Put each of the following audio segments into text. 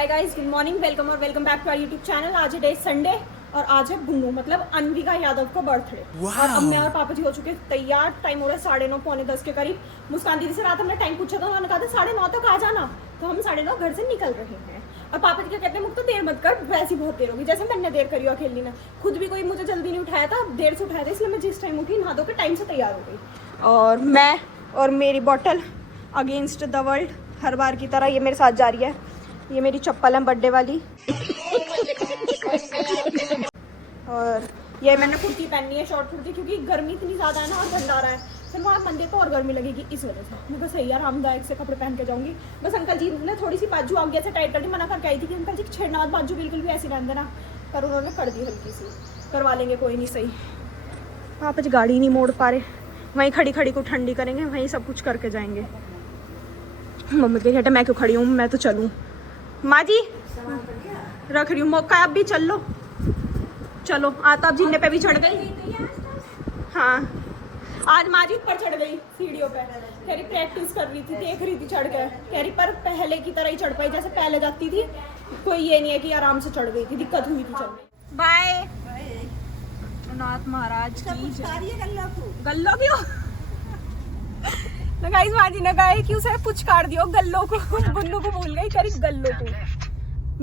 हाय guys, good morning, welcome और welcome back to our YouTube channel. आज है day Sunday और आज है गुन्नू मतलब अनविका यादव का बर्थडे। और अब मैं और पापा जी हो चुके तैयार। टाइम हो रहा है 9:30 पौने 10 के करीब। मुस्कान दीदी से रात हमने टाइम पूछा था, उन्होंने कहा था 9:30 तक आ जाना, तो हम 9:30 घर से निकल रहे हैं। और पापा जी क्या कहते हैं, मुझे तो देर मत कर, वैसी बहुत देर होगी, जैसे मैंने देर करी अकेली ने। खुद भी कोई मुझे जल्दी नहीं उठाया था, देर से उठाया था, इसलिए मैं जिस टाइम उठी नहा धो के टाइम से तैयार हो गई। और मैं और मेरी बॉटल अगेंस्ट द वर्ल्ड हर बार की तरह ये मेरे साथ जा रही है। ये मेरी चप्पल है बर्थडे वाली। और ये मैंने कुर्ती पहननी है, शॉर्ट कुर्ती, क्योंकि गर्मी इतनी ज़्यादा है ना और भंडारा है, फिर वहाँ मंदिर तो और गर्मी लगेगी, इस वजह से मैं बस सही आरामदायक से कपड़े पहन के जाऊँगी। बस अंकल जी ने थोड़ी सी बाजू आगे से टाइट कर दी, मना करके आई थी कि अंकल जी छेड़ना मत, बाजू बिल्कुल भी ऐसी रहने देना, पर उन्होंने कर दी हल्की सी। करवा लेंगे, कोई नहीं, सही। आप गाड़ी नहीं मोड़ पा रहे, वहीं खड़ी खड़ी को ठंडी करेंगे, वहीं सब कुछ करके जाएंगे। मम्मी के कहते मैं क्यों खड़ी हूँ, मैं तो चलूँ। माँ जी रख रही हूँ, मौका है, अब भी चल लो। चलो आताब जीने पे भी चढ़ गई। हाँ, आज माँ जी ऊपर चढ़ गई सीढ़ियों पे, कह रही प्रैक्टिस कर रही थी, देख रही थी चढ़ के, कह रही पर पहले की तरह ही चढ़ पाई जैसे पहले जाती थी। कोई ये नहीं है कि आराम से चढ़ गई थी, दिक्कत हुई थी चढ़ने। बाय नाथ महाराज की गल्लो क्यों गाइस, माँ जी ने कहा कि उसे पुचकार दियो गल्लो को। गुन्नू को भूल गई, करी गल्लो को।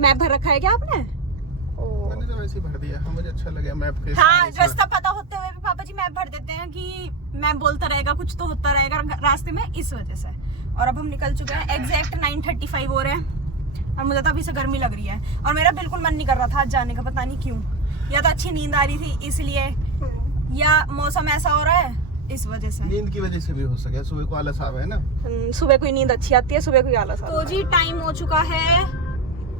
मैप भर रखा है क्या आपने? मैंने तो वैसे ही भर दिया, हाँ मुझे अच्छा लगा मैप के। हाँ, रास्ता पता होते हुए भी पापा जी मैप भर देते हैं कि मैप बोलता रहेगा, कुछ तो होता रहेगा रास्ते में, इस वजह से। और अब हम निकल चुके हैं, एग्जैक्ट 9:35 हो रहे हैं और मुझे तो अभी से गर्मी लग रही है। और मेरा बिल्कुल मन नहीं कर रहा था आज जाने का, पता नहीं क्यों। या तो अच्छी नींद आ रही थी इसलिए, या मौसम ऐसा हो रहा है इस वजह से। नींद की वजह से भी हो सके, सुबह को आलस आवे है ना। सुबह कोई नींद अच्छी आती है, सुबह कोई आलस आता है। तो जी टाइम हो चुका है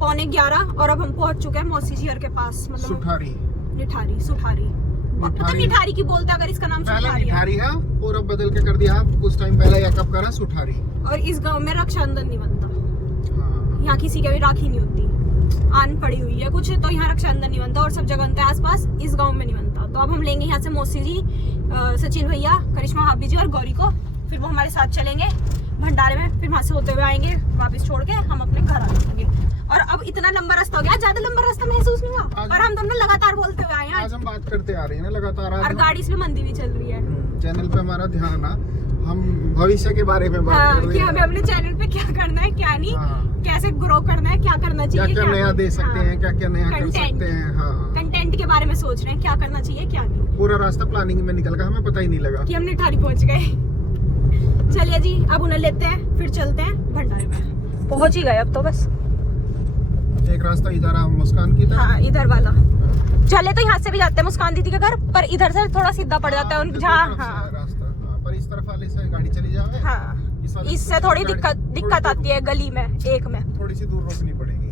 11:15 और अब हम पहुंच चुके हैं मौसी जी घर के पास, मतलब सुठारी पता निठारी की बोलते हैं, अगर इसका नाम निठारी है और अब बदल के कर दिया कुछ टाइम पहले, या कब करा सुठारी। और इस गांव में रक्षाबंधन नहीं बनता, यहाँ किसी के भी राखी नहीं होती, आन पड़ी हुई है कुछ, तो यहाँ रक्षाबंधन नहीं बनता और सब जगह बनता है आसपास, इस गांव में नहीं बनता। तो अब हम लेंगे यहाँ से मौसी जी, सचिन भैया, करिश्मा भाभी जी और गौरी को, फिर वो हमारे साथ चलेंगे भंडारे में, फिर वहाँ से होते हुए आएंगे वापस, छोड़ के हम अपने घर आ जाएंगे। और अब इतना लंबा रास्ता हो गया, ज्यादा लंबा रास्ता महसूस नहीं हुआ, और हम दोनों लगातार बोलते हुए आए हैं। आज हम बात करते आ रहे हैं ना लगातार, और गाड़ी इसलिए मंदी भी चल रही है। चैनल पे हमारा ध्यान है, हम भविष्य के बारे में बात कर रहे हैं कि हमें अपने चैनल पे क्या करना है, क्या नहीं, कैसे ग्रो करना है, क्या करना चाहिए, क्या नया दे सकते हैं, क्या क्या नया कर सकते हैं। हाँ, कंटेंट के बारे में सोच रहे हैं, क्या करना चाहिए क्या नहीं। पूरा रास्ता प्लानिंग में निकल गया, हमें पता ही नहीं लगा कि हमने ठारी पहुंच गए। चलिए जी, अब उन्हें लेते हैं, फिर चलते हैं भंडारे में। पहुंच ही गए अब तो, बस एक रास्ता इधर आ मुस्कान की तरफ। हाँ, इधर वाला चले तो यहाँ से भी जाते हैं मुस्कान दीदी के घर, पर इधर से थोड़ा सीधा पड़ जाता है जहाँ। हाँ, रास्ता पर इस तरफ वाले से गाड़ी चली जाए। हाँ, इससे थोड़ी दिक्कत आती है, गली में एक में थोड़ी सी दूर रोकनी पड़ेगी।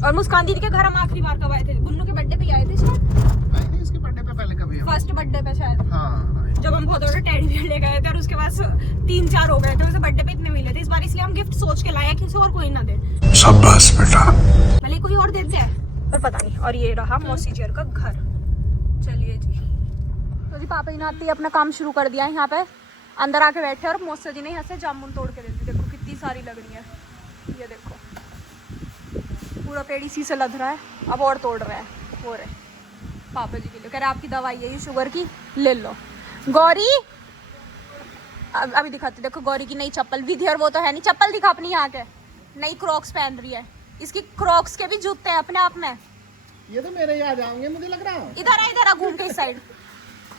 और मुस्कान दीदी के घर हम आखिरी बार कब आए थे? गुन्नू के बर्थडे पे आए थे शायद, इसके बर्थडे पे पहले कभी, फर्स्ट बर्थडे पे शायद। हाँ, जब हम बहुत बड़े टेडी बियर ले गए थे और उसके बाद 3-4 हो गए थे, उसे बर्थडे पे इतने मिले थे। इस बार इसलिए हम गिफ्ट सोच के लाए कि उसे और कोई ना दे, शाबाश बेटा, भले कोई और देते हैं, पर पता नहीं। और ये रहा मौसी जी का घर। चलिए जी, तो जी पापा जी ने आते ही अपना काम शुरू कर दिया है। यहाँ पे अंदर आके बैठे और मौसी जी ने यहाँ से जामुन तोड़ के देती, देखो कितनी सारी लग रही है, ये देखो पूरा पेड़ इसी से लद रहा है। अब और तोड़ रहा है, हो रहे पापा जी के लिए, कह रहे आपकी दवाई है ये शुगर की, ले लो। गौरी अभी दिखाती, देखो गौरी की नई चप्पल, विधि और वो तो है नहीं, चप्पल दिखा अपनी, यहाँ के नई क्रॉक्स पहन रही है। इसकी क्रॉक्स के भी जूते हैं अपने आप में। ये तो मेरे याद आएंगे मुझे लग रहा है। इधर आ घूम के इस साइड,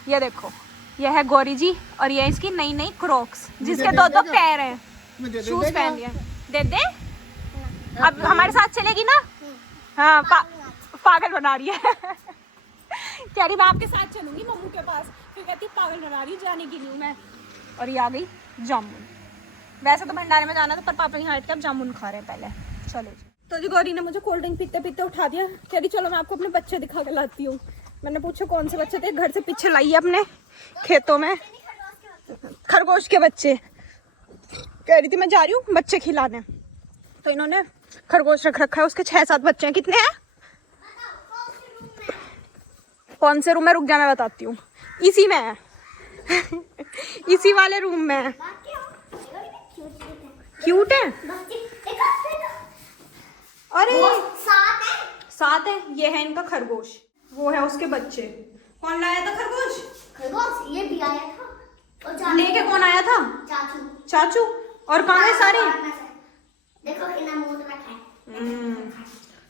ये देखो, ये है गौरी जी और ये इसकी नई नई क्रॉक्स, जिसके 2-2 पैर हैं, शूज पहन लिए। दे दे, अब हमारे साथ चलेगी ना। हाँ, पागल बना रही है। कह रही मैं आपके साथ चलूंगी मम्मू के पास, फिर कहती पागल बना रही, जाने की नहीं मैं। और ये आ गई जामुन। वैसे तो भंडारे में जाना था, पर पापा यहाँ हट के अब जामुन खा रहे हैं पहले। चलो जी, तो जी गौरी ने मुझे कोल्ड ड्रिंक पीते पीते उठा दिया, कह रही चलो मैं आपको अपने बच्चे दिखा के लाती हूँ। मैंने पूछा कौन से बच्चे थे? घर से पीछे लाई है अपने खेतों में खरगोश के बच्चे। कह रही थी मैं जा रही हूँ बच्चे खिलाने, तो इन्होंने खरगोश रख रखा है, उसके 6-7 बच्चे हैं। कितने हैं? कौन से रूम में? रुक जा मैं बताती हूँ, इसी में है। इसी वाले रूम में है। क्यूट है। अरे साथ है। 7 है। ये है इनका खरगोश, वो है उसके बच्चे। कौन लाया था खरगोश? खरगोश ये भी आया था। और लेके कौन आया था? चाचू। चाचू। और कहाँ है सारे? देखो कितना मुंह में रखा है।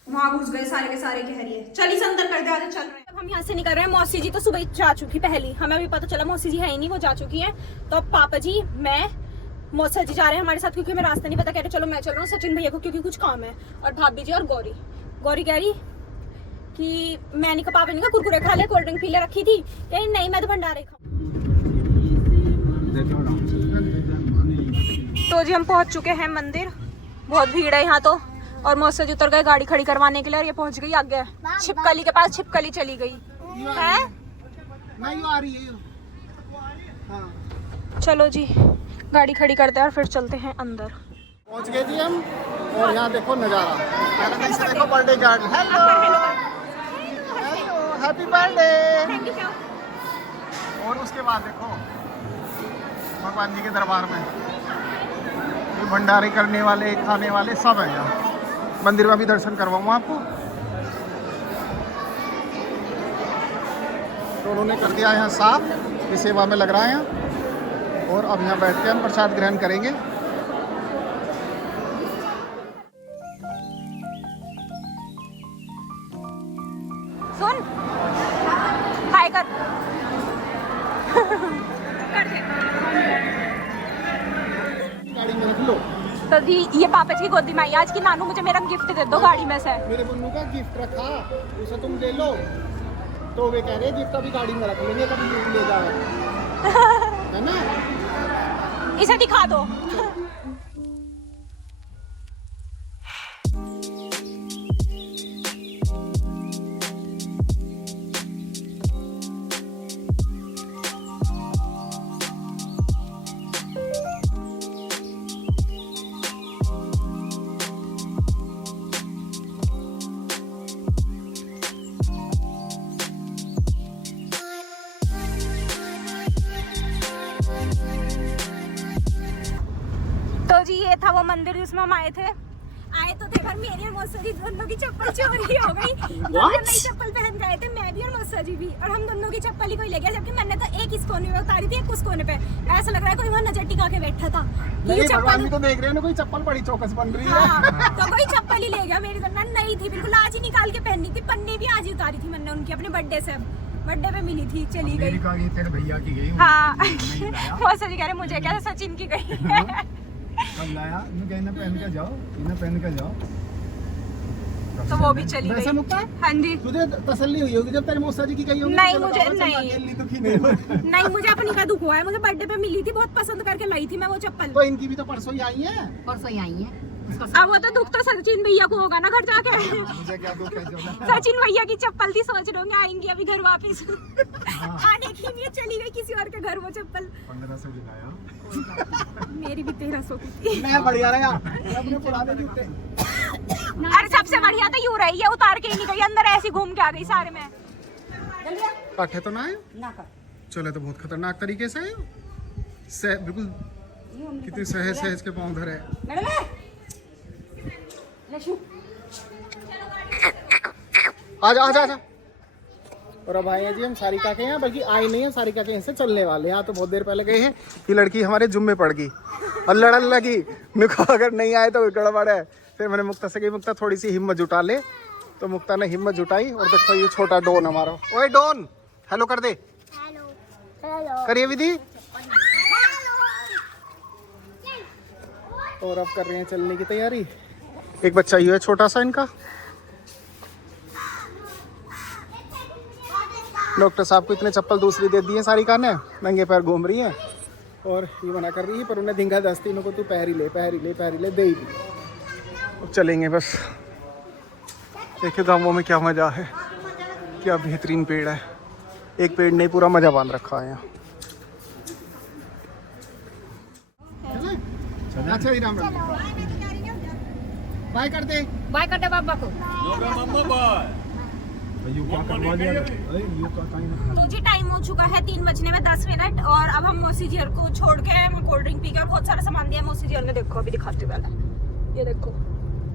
वहाँ घुस गए सारे के सारे कह रही है। चल इसे अंदर कर दे, आजा चल रहे हैं। अब हम यहाँ से निकल रहे हैं। मौसी जी तो सुबह ही जा चुकी पहली, हमें अभी पता चला मौसी जी है ही नहीं, वो जा चुकी हैं। तो अब पापा जी, मैं, मौसा जी जा रहे हैं हमारे साथ, क्योंकि हमें रास्ता नहीं पता। कह रहे चलो मैं चल रहा हूँ सचिन भैया को, क्योंकि कुछ काम है। और भाभी जी और गौरी कह रही कि मैंने कहा पापा ने कहा कुरकुरे खा ले, कोल्ड ड्रिंक पी ले रखी थी। कह रही नहीं मैं तो भंडारे खाऊं। तो जी हम पहुंच चुके हैं मंदिर, बहुत भीड़ है यहाँ तो। और मौसा जी उतर गए गाड़ी खड़ी करवाने के लिए, और ये पहुंच गई आगे छिपकली के पास। छिपकली चली गई है। नहीं आ रही है। हाँ। चलो जी गाड़ी खड़ी करते हैं और फिर चलते हैं अंदर। पहुंच गए जी हम, और यहाँ देखो नजारा। पहले कैसे देखो birthday card. Hello happy birthday. और उसके बाद देखो भगवान जी के दरबार में ये भंडारे करने वाले, खाने वाले सब हैं यहाँ। मंदिर में भी दर्शन करवाऊँ आपको। तो उन्होंने कर दिया यहाँ साफ, ये सेवा में लग रहा है यहाँ। और अब यहाँ बैठ के हम प्रसाद ग्रहण करेंगे। सुन हाय कर कर दे। गाड़ी में रख लो। तो दी ये पापा जी की गोदी में आई आज की नानू मुझे मेरा गिफ्ट दे दो गाड़ी में से। मेरे बन्नू का गिफ्ट रखा, उसे तुम ले लो। तो वे कह रहे गिफ्ट अभी गाड़ी में रख लेंगे, कभी ले जाओ है ना। इसे दिखा दो। तो जी ये था वो मंदिर जिसमें हम आए तो थे, पर मेरी और मौसा जी दोनों की चप्पल चोरी हो गई। दोनों नई चप्पल पहन के आए थे, मैं भी और मौसा जी भी, और हम दोनों की चप्पल ही कोई ले गया, जबकि मैंने तो एक इस कोने में उतारी थी, एक उस कोने पे। ऐसा लग रहा है कोई वहाँ नजर टिका के बैठा था। नहीं भगवान भी तो देख रहे हैं ना, कोई चप्पल बड़ी चौकस बन रही है। हाँ, तो कोई चप्पल ही ले गया मेरी, तो नई थी बिल्कुल, आज ही निकाल के पहननी थी। पन्नी भी आज ही उतारी थी मैंने उनकी, अपने बर्थडे से, बर्थडे पे मिली थी, चली गई। तेरे भैया की गई। हाँ मौसा जी कह रहे मुझे क्या सचिन की गई है। कब लाया? इन्हें पहन के जाओ, इन्हें पहन के जाओ। तो वो भी चली वैसे गई। मुक्ता, हाँ जी। तुझे तसल्ली हुई होगी जब तेरे मौसा जी की गई होगी। नहीं तो मुझे बताओ, नहीं अकेली दुखी नहीं हो। नहीं मुझे अपनी का दुख हुआ है। मुझे बर्थडे पे मिली थी, बहुत पसंद करके लाई थी मैं वो चप्पल। तो इनकी भी तो परसों ही आई है। परसों ही आई है। अब वो तो दुख तो सचिन भैया को होगा ना घर जाके। मुझे क्या दुख है जो ना। सचिन भैया की चप्पल थी, सोच रहे होंगे आएंगी अभी घर वापस। आने की नहीं, चली गई किसी और के घर वो चप्पल। 1500 दिलाया। मेरी भी 1300 की थी। मैं बढ़िया रहा अपने पुराने जूते। अरे सबसे बढ़िया तो यूं रही है, उतार के ही नहीं गई, अंदर ऐसी घूम के आ गई सारे में। काठे तो ना है चले, तो बहुत खतरनाक तरीके से है। बिल्कुल कितनी सहज सहज के पाँव धरे। आजा आजा आजा। और अब आए हैं जी हम सारिका के यहाँ, बल्कि आए नहीं है, सारिका के यहाँ से चलने वाले हैं। यहाँ तो बहुत देर पहले गए हैं। ये लड़की हमारे जुम्मे पड़ गई और लड़न लगी। निको अगर नहीं आए तो गड़बड़ है। फिर मैंने मुक्ता से कही मुक्ता थोड़ी सी हिम्मत जुटा ले, तो मुक्ता ने हिम्मत जुटाई। और देखो ये छोटा डॉन हमारा। ओए डॉन हेलो कर दे। हेलो करिए विधि। और अब कर रहे हैं चलने की तैयारी। एक बच्चा ही है छोटा सा इनका। डॉक्टर साहब को इतने चप्पल दूसरी दे दी है सारिका ने, नंगे पैर घूम रही है। और ये मना कर रही है, पर उन्हें धिंगा दस्ती इनको को तू पैर ही ले दे ही दी। अब चलेंगे बस। देखिए गाँवों में क्या मजा है, क्या बेहतरीन पेड़ है। एक पेड़ ने पूरा मजा बांध रखा है यहाँ। अच्छा राम राम। बाय कर दे। बाय कर दे बाबा को। तो जी टाइम हो चुका है 3:10 और अब हम मौसी जी को छोड़ के कोल्ड ड्रिंक पी के और बहुत सारा सामान दिया मौसी जी ने। देखो अभी दिखाती हूँ पहले, ये देखो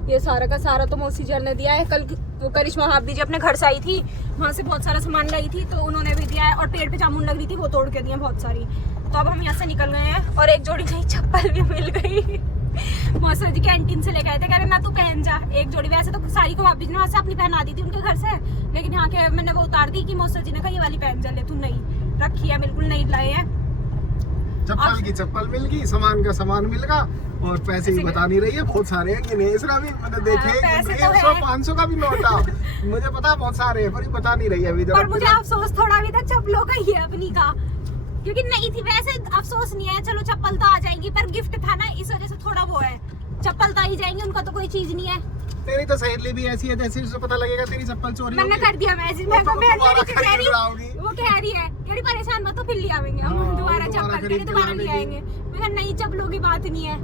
ये सारा का सारा तो मौसी जर ने दिया है। कल वो करिश्मा भाभी जी अपने घर से आई थी, वहाँ से बहुत सारा सामान लाई थी तो उन्होंने भी दिया है। और पेड़ पे जामुन लग रही थी, वो तोड़ के दिए बहुत सारी। तो अब हम यहाँ से निकल गए हैं और एक जोड़ी नई चप्पल भी मिल गई। मौसा जी कैंटीन से लेके आए थे, कह रहे ना तू पहन जा एक जोड़ी। वैसे तो सारी को भाभी जी ने वहाँ से अपनी पहना दी थी उनके घर से, लेकिन यहाँ के मैंने वो उतार दी कि मौसा जी ने कहा ये वाली पहन जा ले तू, नहीं रखी है, बिल्कुल नहीं लाए हैं। चप्पल की चप्पल मिल गई, सामान का सामान मिल गया और पैसे भी बता नहीं रही है, बहुत सारे हैं गिने इसरा भी मैंने देखे, पैसे तो 100-500 का भी नोट था। मुझे पता बहुत सारे हैं पर ये बता नहीं रही है अभी। पर मुझे अफसोस थोड़ा भी था चप्पलों का ही है अपनी का, क्योंकि नहीं थी। वैसे अफसोस नहीं है, चलो चप्पल तो आ जाएंगी, पर गिफ्ट था ना इस वजह से थोड़ा वो है। चप्पल तो आ ही जाएंगे, उनका तो कोई चीज नहीं है। तेरी तो सहेली भी ऐसी है जैसे उसे पता लगेगा तेरी चप्पल चोरी मैंने होगी। कर दिया मैसेज, मैं वो कह रही है कह परेशान मत तो फिर ले आवेंगे हम दोबारा चप्पल, दोबारा ले आएंगे। मैं नहीं चप्पलों की बात नहीं है।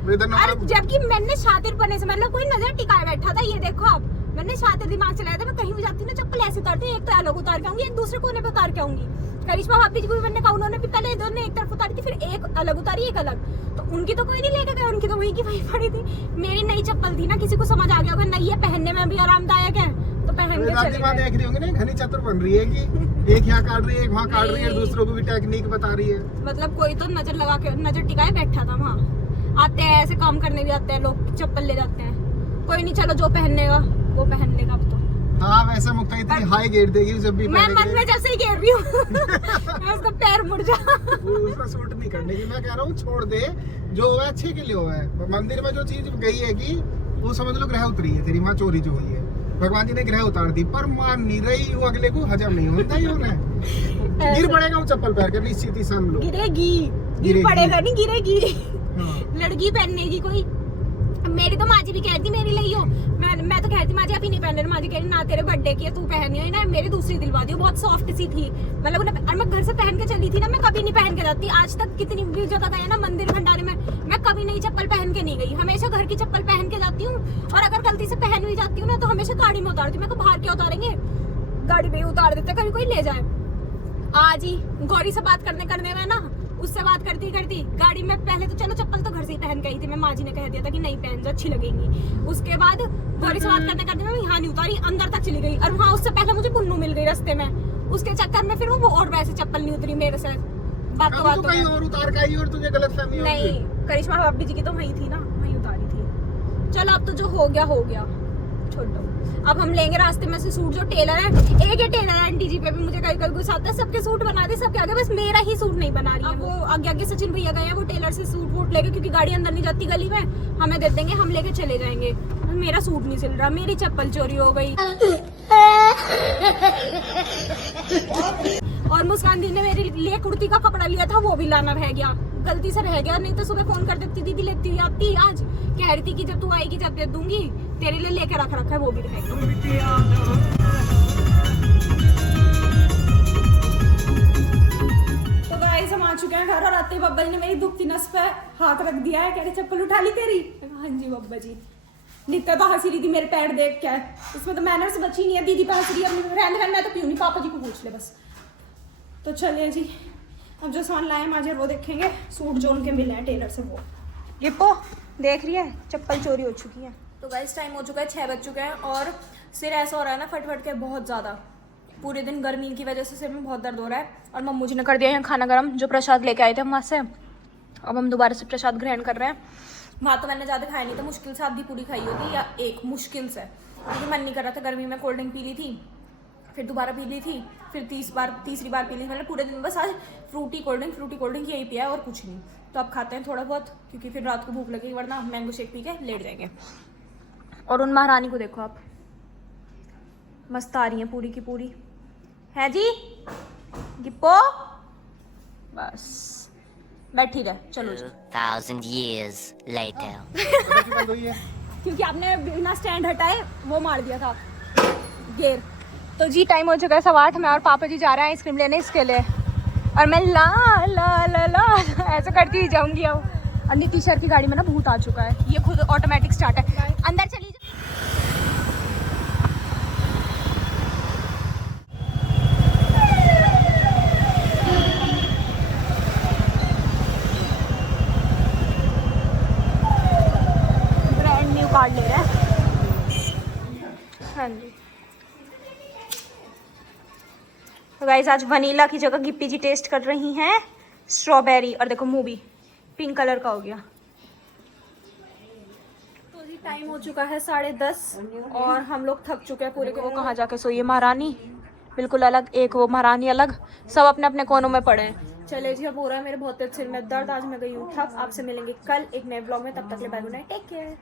अरे जबकि मैंने शातिरपने से मतलब कोई नजर टिकाए बैठा था, ये देखो आप, मैंने शातिर दिमाग चलाया था। मैं कहीं भी जाती हूँ ना चप्पल ऐसे उतारती हूँ, एक तो अलग उतार के आऊंगी, एक दूसरे कोने पे उतार के आऊंगी। करिश्मा भाभी जी को भी मैंने कहा, उन्होंने भी पहले दोनों एक तरफ उतारी थी, फिर एक अलग उतारी एक अलग। तो उनकी तो कोई नहीं लेके गया, उनकी तो वही की वही पड़ी थी। मेरी नई चप्पल थी ना, किसी को समझ आ गया होगा नहीं है, पहनने में भी आरामदायक है तो पहन के चले गए। देख रही होंगे ना, घनी चतुर बन रही है कि एक यहाँ काट रही है एक वहाँ काट रही है, दूसरों को भी टेक्निक बता रही है। मतलब कोई तो नजर लगा के नजर टिकाए बैठा था वहाँ। आते हैं ऐसे काम करने भी आते हैं लोग, चप्पल ले जाते हैं। कोई नहीं, चलो जो पहनने का वो पहन लेगा अब तो। हाँ वैसे मुक्ता इतनी हाई गेट देगी जब भी मैं मन में जैसे ही घेर रही हूँ उसका पैर मुड़ जा। वो उसका सूट नहीं करने की, मैं कह रहा हूँ छोड़ दे, जो है अच्छे के लिए हो है। मंदिर में जो चीज गई है कि वो समझ लो ग्रह उतरी है तेरी, वहाँ चोरी जो हुई है भगवान जी ने ग्रह उतार दी, पर मान नहीं रही वो, अगले को हजम नहीं होता ही उन्हें। गिर पड़ेगा वो चप्पल पहन कर, निश्चित ही समझ लो। गिरेगी, गिर पड़ेगा नहीं गिरेगी। हाँ। लड़की पहनने की कोई, मेरी तो माँ जी भी कहती मेरी लिए हो, मैं तो कहती माँ जी अभी नहीं पहन रही। माँ जी कह रही ना तेरे बर्थडे की है तू पहनी हो ना, मेरी दूसरी दिलवा दी, बहुत सॉफ्ट सी थी। मतलब उन्हें, और मैं घर से पहन के चली थी ना, मैं कभी नहीं पहन के जाती आज तक। कितनी भी जगह गए ना मंदिर भंडारे में, मैं कभी नहीं चप्पल पहन के नहीं गई, हमेशा घर की चप्पल पहन के जाती हूँ। और अगर गलती से पहन भी जाती हूँ ना तो हमेशा गाड़ी में उतारती हूँ। मैं बाहर क्या उतारेंगे, गाड़ी में उतार देते, कभी कोई ले जाए। आज ही गौरी से बात करने में ना, उससे बात करती गाड़ी में, पहले तो चलो चप्पल तो घर से ही पहन गई थी, मैं माँ जी ने कह दिया था कि नहीं पहन जा अच्छी लगेंगी। उसके बाद गौरी से बात करने में यहाँ नहीं उतारी, अंदर तक चली गई। और वहाँ उससे पहले मुझे पुन्नू मिल गई रास्ते में, उसके चक्कर में फिर वो और वैसे चप्पल नहीं उतरी मेरे से। बात कहीं और उतार का ही और तुझे गलतफहमी होगी। नहीं, करिश्मा भाभी जी की तो वही थी ना, वही उतारी थी। चलो अब तो जो हो गया छोड़ो। अब हम लेंगे रास्ते में से सूट। जो टेलर है, एक ही टेलर है आंटी जी पे भी मुझे कल गुस्सा आता है, सबके सूट बना दे सबके आगे, बस मेरा ही सूट नहीं बना रही है। वो आगे सचिन भैया गए हैं, वो टेलर से सूट वूट लेके, क्योंकि गाड़ी अंदर नहीं जाती गली में, हमें दे देंगे, हम लेके चले जाएंगे। मेरा सूट नहीं सिल रहा, मेरी चप्पल चोरी हो गई। और मुस्कान दी ने मेरे लिए कुर्ती का कपड़ा लिया था, वो भी लाना रह गया, गलती से रह गया। नहीं तो सुबह फोन कर देती, दीदी लेती आती आज, कह रही थी कि जब तू आएगी जब दे दूंगी, तेरे लिए लेके रखा है, वो भी रहेगा। तो गाइस हम आ चुके हैं घर, और आते ही बब्बा जी ने मेरी दुखती नस पे हाथ रख दिया है, कह रहे चप्पल उठा ली तेरी। हाँ जी बब्बा जी। नित्या तो हंसी रही थी मेरे पैर देख के, इसमें तो मैनर्स बची नहीं है। दीदी पे हंस रही है, रहने मैं तो पीऊँ नहीं, पापा जी को पूछ ले बस। तो चलिए जी, अब जो सामान लाए माजर वो देखेंगे। सूट जो उनके मिले हैं टेलर से वो। ये पो देख रही है, चप्पल चोरी हो चुकी है। तो गाइस टाइम हो चुका है, 6 बज चुके हैं, और सिर ऐसा हो रहा है ना फट के बहुत ज़्यादा। पूरे दिन गर्मी की वजह से सिर में बहुत दर्द हो रहा है। और मम्मू जी ने कर दिया है खाना गर्म, जो प्रसाद लेके आए थे हम वहाँ से। अब हम दोबारा से प्रसाद ग्रहण कर रहे हैं। वहाँ तो मैंने ज़्यादा खाया नहीं था, मुश्किल से आधी पूरी खाई होगी या एक, मुश्किल से, क्योंकि मन नहीं कर रहा था। गर्मी में कोल्ड ड्रिंक पी ली थी, फिर दोबारा पी ली थी, फिर तीसरी बार पी ली। मैंने पूरे दिन बस आज फ्रूटी कोल्ड ड्रिंक यही पिया है और कुछ नहीं। तो अब खाते हैं थोड़ा बहुत, क्योंकि फिर रात को भूख लगेगी, वरना मैंगो शेक पी के लेट जाएंगे। और उन महारानी को देखो आप, मस्त आ रही हैं पूरी की पूरी। है जी गिप्पो, बस बैठी रहे, चलो जी। 2000 years later. क्योंकि आपने बिना स्टैंड हटाए वो मार दिया था गेर। तो जी टाइम हो चुका है 8:15, मैं और पापा जी जा रहे हैं आइसक्रीम लेने इसके लिए। और मैं ला ला ला ला ऐसे करती ही जाऊंगी। अब और नीतीश सर की गाड़ी में ना भूत आ चुका है, ये खुद ऑटोमेटिक स्टार्ट है। अंदर चली ब्रांड न्यू कार ले रहे हैं। हाँ जी। तो गाइस आज वनीला की जगह गिप्पी जी टेस्ट कर रही हैं स्ट्रॉबेरी, और देखो मुंह भी पिंक कलर का हो गया। तो जी टाइम हो चुका है 10:30 और हम लोग थक चुके हैं पूरे के। वो कहाँ जाके सोई है महारानी, बिल्कुल अलग, एक वो महारानी अलग, सब अपने अपने कोनों में पड़े हैं। चले जी, अब हो रहा है मेरे बहुत तेज सिर में दर्द, आज मैं गई हूँ थक। आपसे मिलेंगे कल एक नए ब्लॉग में, तब तक ले bye, good night, take care.